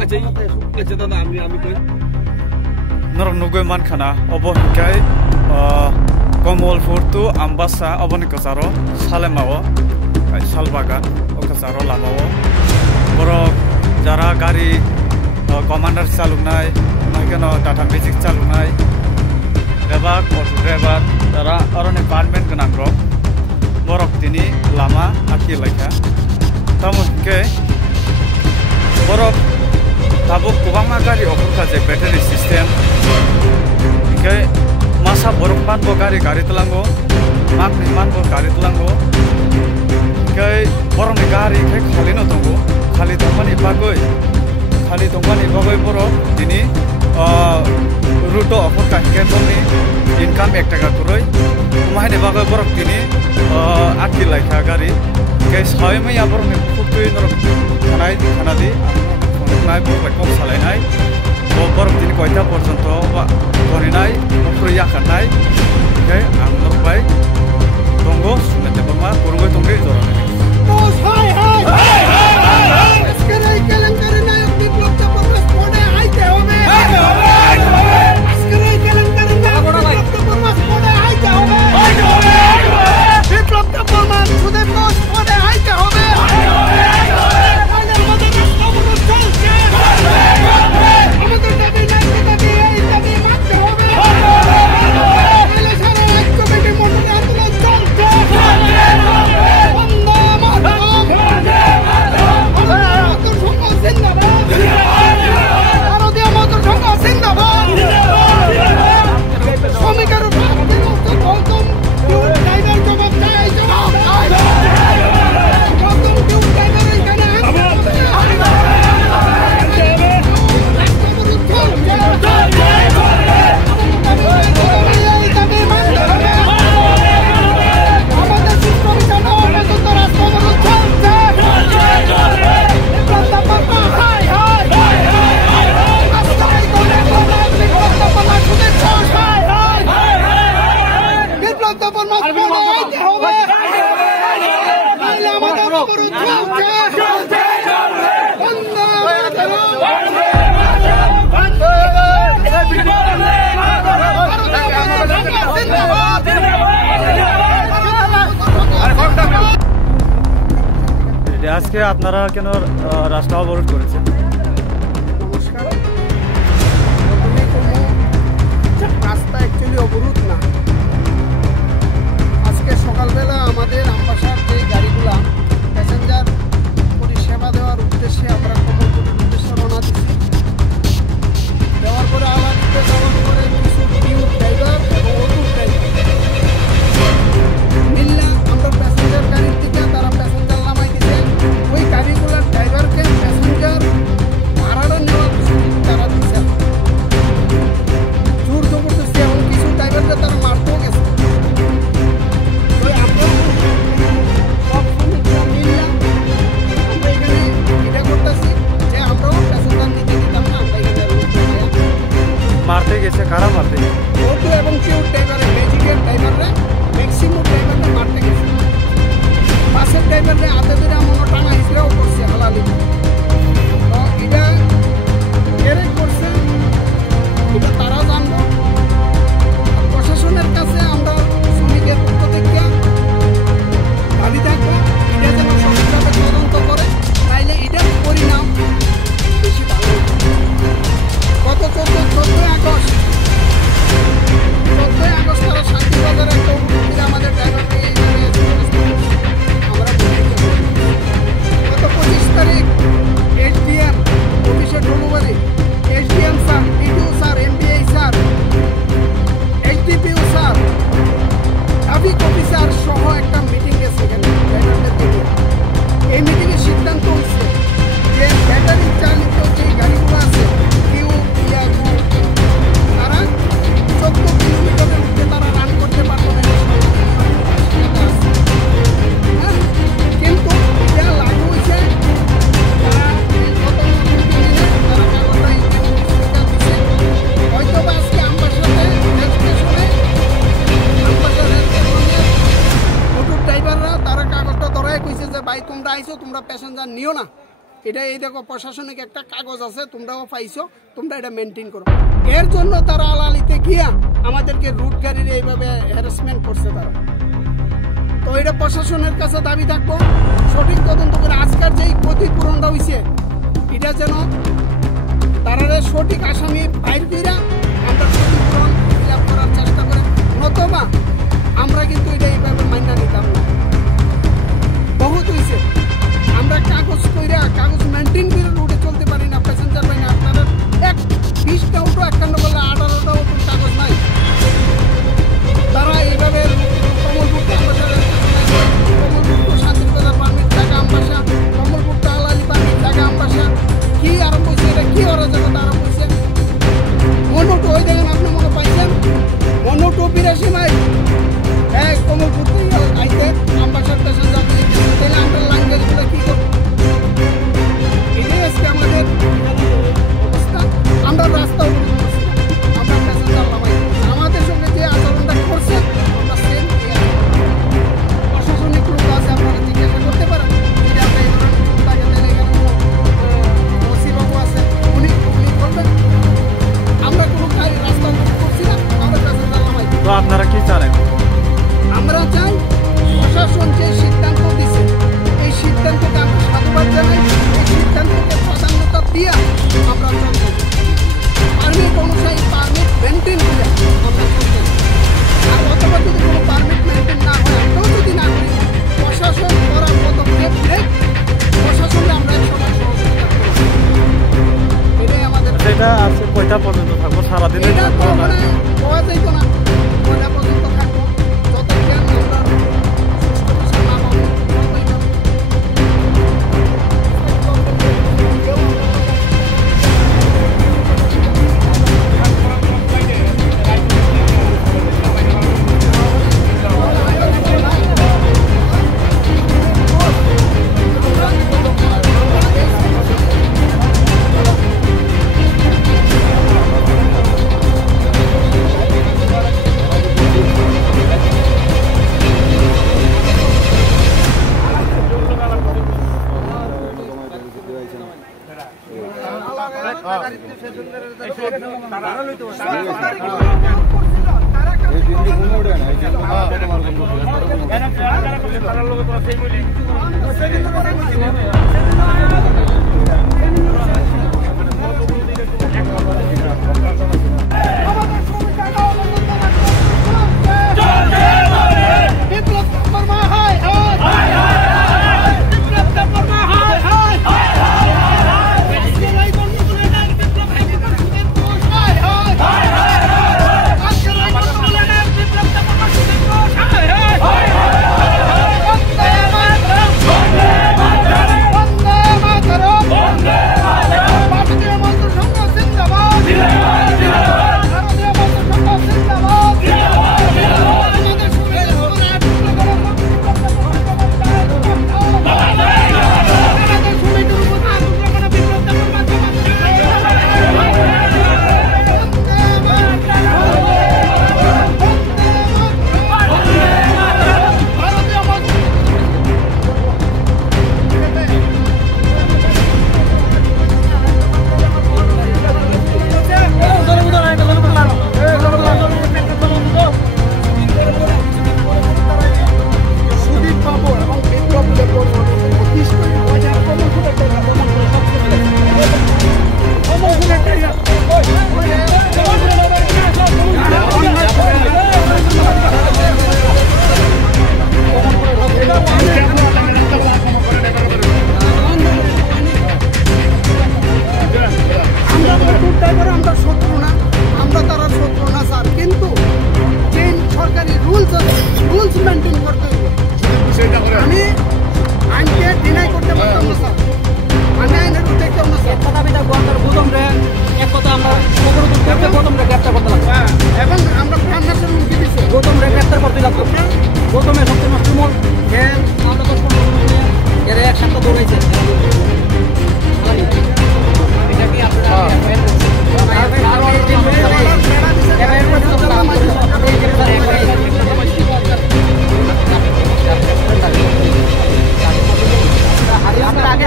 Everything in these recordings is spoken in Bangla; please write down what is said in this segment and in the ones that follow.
আচ্ছা দাদা আমি কই নরক নগৈ মানখানা অবহিকাই কমলপুর টু আমবাসা অবনি কাজারো সালেমাও শালবাগান ও কাজারো লামাও বরক যারা গাড়ি কমান্ডার চালুনাই কেন টাটা মেজিক চালুনাই ড্রাইভার অটো ড্রাইভার যারা অরণ্য পারমেন্ট গোনাं rok borok tini lama aki laika tamonke borok tabuk kubangma gari okurka je battery system ke masa borok pan bo gari telango mak ni man bo gari telango ke borok ni gari ke khali no tongo khali tongmani bagoi borok tini ruto okurka ke toni income 1 টাকা kuroi mahine bagoi borok tini aki laika gari ke soy mai borok ni pukui norok khana di nai borok kok salai nai borok tini koita porjonto kori nai upri yakanai ke ang norok bai tongo sunete bama kurungoi tongri jora bos hai askarai kelangar nayak biplop ka progress pone aite hobe askarai kelangar nayak biplop ka progress pone aite hobe বিপ্লব का प्रमाण खुदे पोस्ट पड़े आइते होबे আমাদের মধ্যে রাস্তা বন্ধ চলছে আমাদের দাবি নাই এই দাবি মানতে হবে তাহলে সারা রাজ্য কমিটি মন্ডলে আন্দোলন চলছে বন্দে মাতরম মোটর সংঘ জিন্দাবাদ ভারতীয় মোটর সংঘ জিন্দাবাদ শ্রমিকের গৌতম ড্রাইভার জবাব চাই আজকে আপনারা কেন রাস্তা অবরোধ করেছেন? নমস্কার। রাস্তা অ্যাকচুয়ালি অবরোধ না, আজকে সকালবেলা আমাদের আমবাসার যে গাড়িগুলা প্যাসেঞ্জার পরিষেবা দেওয়ার উদ্দেশ্যে আমরা কমলপুরের উদ্দেশ্যে রওনা দিচ্ছি। দেওয়ার পরে আলাদিতে যাওয়ার পরে কিছু টিউব ড্রাইভার এবং অটো ড্রাইভার মিল্লা আমরা প্যাসেঞ্জার গাড়ির থেকে তারা প্যাসেঞ্জার নামাই দিচ্ছে। ওই গাড়িগুলোর ড্রাইভারকে প্যাসেঞ্জার ভাড়াটা নেওয়ার তারা দিচ্ছে জোর জবরদস্তি, এবং কিছু ড্রাইভারকে তারা মারতেও গেছে। আমরা সব শ্রমিকরা মিললাম, আমরা এখানে এটা করতেছি যে আমরাও প্যাসেঞ্জার নিতে দিতাম না। আমরা এখানে মারতে গেছে, কারা মারতে গেছে? অটো এবং কেউ ড্রাইভারের ম্যাজিকের ড্রাইভাররা ম্যাক্সিমাম ড্রাইভাররা মারতে গেছে। বাসের ড্রাইভাররা হাতে ধরে মনে টাঙা হিসেবেও করছে হালালি। তো এটা এরে করছে, এটা তারা জানবো। প্রশাসনের কাছে আমরা শ্রমিকের পক্ষ থেকে দাবি থাকবো এটা যেন সঠিকভাবে তদন্ত করে, তাইলে এটার পরিণাম বেশি ভালো। গত 14ই আগস্ট তারা শান্তিবাজারে একটা অভিযোগ আমাদের ড্রাইভারকে আমরা গত 25 তারিখ SDM অফিসে ঢোলবাড়ি SDM sir, DDO sir, MBI sir, HDPO sir, traffic officer সহ একটা মিটিং গেছে এখানে ড্রাইভারদের থেকে। এই মিটিংয়ে সিদ্ধান্ত হচ্ছে যে ব্যাটারি চালিত যে গাড়িগুলো আছে কেউ তারা 14 কিলোমিটারের উপরে তারা রান করতে পারবে না। কিন্তু এটা লাগু হয়েছে তারা হয়তো বা আজকে আমবাসাতে অটো ড্রাইভাররা তারা কাগজটা ধরাই কইছে যে ভাই তোমরা আইছো, তোমরা প্যাসেঞ্জার নিও না, এটা এই দেখো প্রশাসনিক একটা কাগজ আছে, তোমরাও পাইছো, তোমরা এটা মেনটেন করো। এর জন্য তারা আলালিতে গিয়া আমাদেরকে রুট গাড়ির এইভাবে হ্যারাসমেন্ট করছে তারা। তো এটা প্রশাসনের কাছে দাবি থাকবো সঠিক তদন্ত করে আজকের যেই ক্ষতিপূরণটা হয়েছে এটা যেন তারা সঠিক আসামি বাইর কইরা আমরা ক্ষতিপূরণ করার চেষ্টা করে, নতবা আমরা কিন্তু এটা এইভাবে মাইনা নিতাম না। বহুত হয়েছে, আমরা কাগজ কইরা কাগজ মেনটেন করে রুটে চলতে পারি না, প্যাসেঞ্জার পাই না। আপনাদের 20টা অটো 51 বললে 18টা অটোর কাগজ নাই। তারা এইভাবে কমলপুরটা শান্তিবাজার পারমিট জায়গা আমবাসা, কমলপুরটা আলালি পারমিট জায়গা আমবাসা, কি আরম্ভ হয়েছে, এটা কি অরাজকতা আরম্ভ হয়েছে। মনোটো ওই দেখেন, আপনি মনে পাইছেন মনোটো 82 মাইল কমলপুর থেকে আইতে আমবাসার স্টেশন যাবে, তাহলে আমরা ল্যাঙ্গুয়েজগুলো কি করবো? এটাই আজকে আমাদের অবস্থা। আমরা রাস্তা অবরোধ করছি, আমরা প্যাসেঞ্জার নামাই, আমাদের সঙ্গে যে আচরণটা করছে আমরা সেম প্রশাসনিক লোক আছে, আপনারা জিজ্ঞাসা করতে পারেন। যদি আমরা এই ধরনের লোক থাকে তাহলে এখানে ওসি বাবু আছে, উনি বলবেন আমরা কোনো রাস্তা অবরোধ করছি না, আমরা প্যাসেঞ্জার নামাই। তো আপনারা কি চান? আমরা চাই প্রশাসন যে সিদ্ধান্ত দিছে এই সিদ্ধান্তকে আমরা সাধুবাদ জানাই। এই সিদ্ধান্তকে প্রাধান্যতা দিয়া আমরা চলতে পারমিট অনুযায়ী পারমিট মেনটেন করে আমরা চলতে, আর অথবা যদি কোনো পারমিট মেনটেন না হয়, আমরাও যদি না করি, প্রশাসন করার পদক্ষেপ নেই, প্রশাসনকে আমরা সবাই সহযোগিতা করি। এটাই আমাদের। এটা আছে কয়টা পর্যন্ত থাকবো? সারাদিন এটা তো মানে পাওয়া যাইতো না, কয়টা পর্যন্ত থাকবো, যতক্ষণ আমরা সুষ্ঠু বিচার না পাবো ততই পাবো।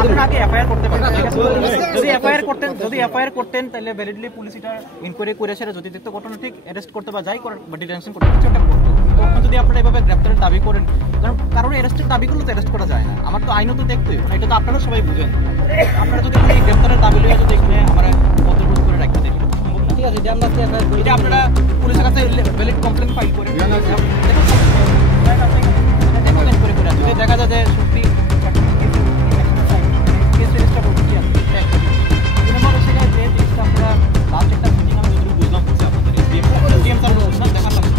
আপনারা আগে এফআইআর করতে পারেন, ঠিক আছে? যদি এফআইআর করতেন তাহলে ভ্যালিডলি পুলিশ এটা ইনকোয়ারি করে সেটা যদি দেখতে ঘটনা ঠিক অ্যারেস্ট করতে বা যাই করেন বা ডিটেনশন করতে কিছু একটা করতো। তখন যদি আপনারা এভাবে গ্রেপ্তারের দাবি করেন, কারণ কারণ অ্যারেস্টের দাবি করলে তো অ্যারেস্ট করা যায় না, আমার তো আইনও তো দেখতে হবে, এটা তো আপনারা সবাই বুঝেন। আপনারা যদি গ্রেপ্তারের দাবি লইয়া যদি এখানে আমরা পদরোধ করে রাখতে দেয় সম্ভব না, ঠিক আছে? এটা আপনারা পুলিশের কাছে ভ্যালিড কমপ্লেন ফাইল করেন, যদি দেখা যায় যে সত্যি কেস রেজিস্টার করতে কি আছে সেখানে যে জিনিসটা আমরা লাস্ট একটা মিটিং আমি যতটুকু বুঝলাম করছি আপনাদের এসডিএম স্যার বুঝলাম দেখার লাগবে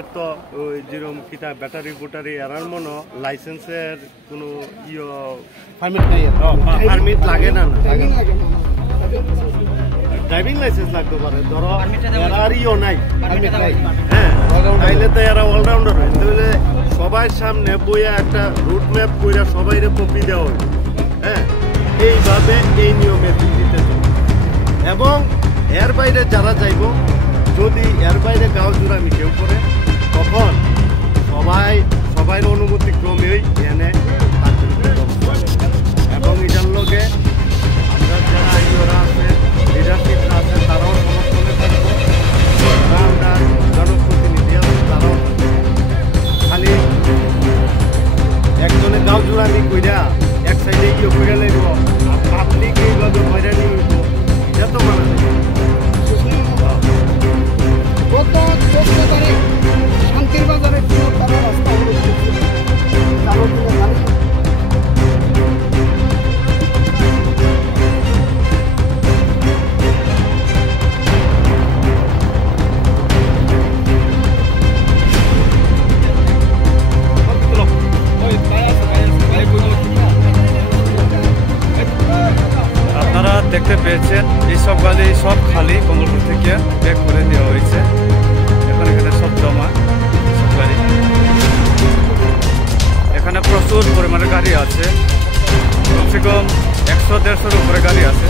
বাইকের তো ওই যেরকম কিতা ব্যাটারি বুটারি এরার মনো লাইসেন্সের কোনো পারমিট লাগে না ড্রাইভিং লাইসেন্স লাগতে পারে ধরো এরারও নাই হ্যাঁ তাইলে তো এরা অলরাউন্ডার হয় তাহলে সবার সামনে বইয়া একটা রুট ম্যাপ কইরা সবাইরে কপি দেওয়া হয় হ্যাঁ এইভাবে এই নিয়মে দিতে এবং এর বাইরে যারা যাইব যদি এর বাইরে গাঁও জোড়ামি কেউ করে তখন সবাই অনুমতি ক্রমেই এনে এবং এটার লগে আমরা যারা আইনরা আছে লিডারশিপরা আছে তারাও সমর্থনে থাকবো আমরা জনপ্রতিনিধি আছে তারাও খালি একজনে গাঁও জোড়ামি কইরা এক সাইডে কইরা লাগব পাবলিক এইভাবে হয়রানি হইব এটা তো মানা গত 14 তারিখ শান্তির বাজারে তারা রাস্তা অবরোধ করছিল চালকদের গাড়ি আপনারা দেখতে পেয়েছেন এইসব গাড়ি সব খালি কমলপুর থেকে ব্যাক করে দেওয়া হয়েছে এখন এখানে সব জমা সব গাড়ি এখানে প্রচুর পরিমাণে গাড়ি আছে কমসে কম 100-150-র উপরে গাড়ি আছে